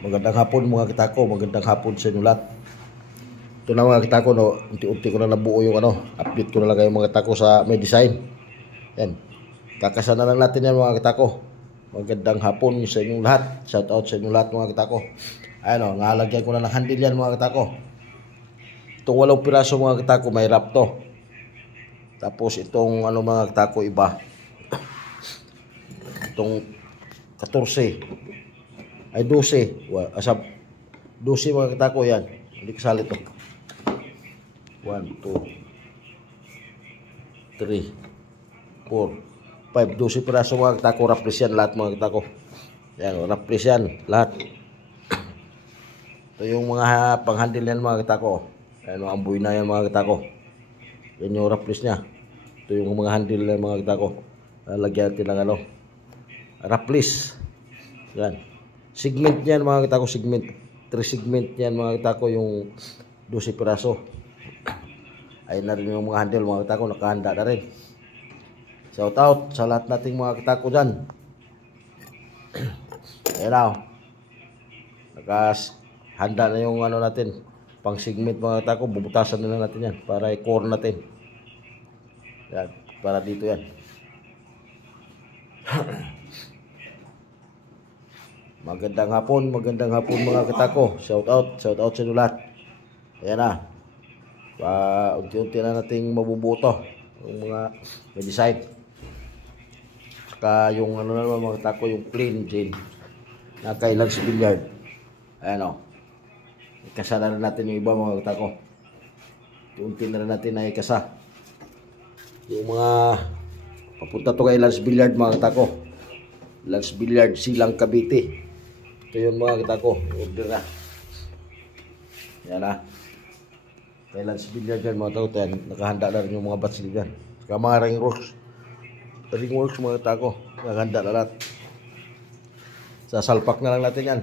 Magandang hapon mga kitako, magandang hapon sa inyo lahat. Ito na mga kitako, no, unti-unti ko na nabuo yung update ko na lang kayo mga kitako sa may design. Yan, kakasa na lang natin yan mga kitako. Magandang hapon sa inyong lahat, shout out sa inyong lahat mga kitako. Ayan o, nalagyan ko na ng handle yan mga kitako. Itong 8 piraso mga kitako, may wrap to. Tapos itong mga kitako iba, itong 14 ay 12. Asap 12 mga kitako yan. Hindi kasali to. 1, 2, 3, 4, 5, 12 piraso mga kitako. Raplis yan lahat mga kitako. Yan, raplis yan lahat. Ito yung mga panghandle yan mga kitako. Ayan, ang buhay na yan mga kitako. Yan yung raplis nya. Ito yung mga handle yan mga kitako. Lagyan natin ng raplis. Yan. Segment yan mga kitako, segment. 3 segment yan mga kitako, yung 12 piraso. Ayun na rin yung mga handle mga kitako, nakahanda na rin. Shout out sa lahat nating mga kitako dyan. Ayun na, nakahanda na yung natin, pang segment mga kitako. Bubutasan na natin yan para i-core natin. Yan, para dito yan. Magandang hapon mga kitako. Shout out sa inyo lahat. Ayan na. Unti-unti na nating mabubuto yung mga may design. Saka yung naman mga kitako, yung plain Jane na kailang si billiard. Ayan o. Ikasa na natin yung iba mga kitako. Unti na natin na ikasa. Yung mga papunta to kay Lance Billiard mga kitako. Lance Billiard Silang Cavite. Ito yun mga kitako, order na. Yan na. Kay Lance Billiard yan mga kitako. Nakahanda na rin yung mga batsil dyan. Saka mga ringworks mga kitako. Nakahanda na lahat. Sasalpak na lang natin yan.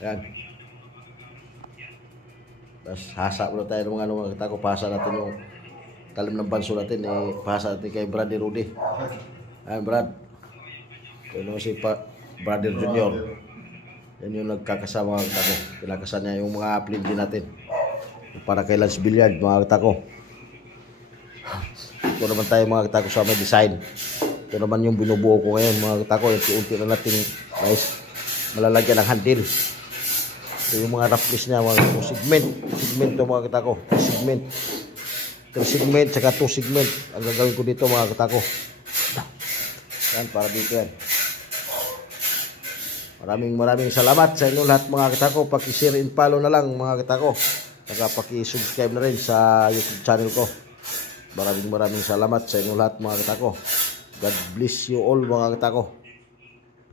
Yan. Tapos hasa muna tayo ng mga kitako. Pahasa natin yung talim ng banso natin. Pahasa natin kay Brad de Rudy. Ayan Brad. Ito naman si Brother Junior. Yan yung nagkakasama mga kitako. Kinakasa niya yung mga plindi natin. Para kay Lance Billiard mga kitako. Ito naman tayo mga kitako sa may design. Ito naman yung binubuo ko ngayon mga kitako. Unti-unti na natin malalagyan ng handle. Ito yung mga raplis niya mga segment. Segment to mga kitako. Segment. 3 segment saka 2 segment. Ang gagawin ko dito mga kitako. Yan para dito yan. Maraming salamat sa inyo lahat mga kitako. Paki-share and follow na lang mga kitako. Saka paki-subscribe na rin sa YouTube channel ko. Maraming salamat sa inyo lahat mga kitako. God bless you all mga kitako.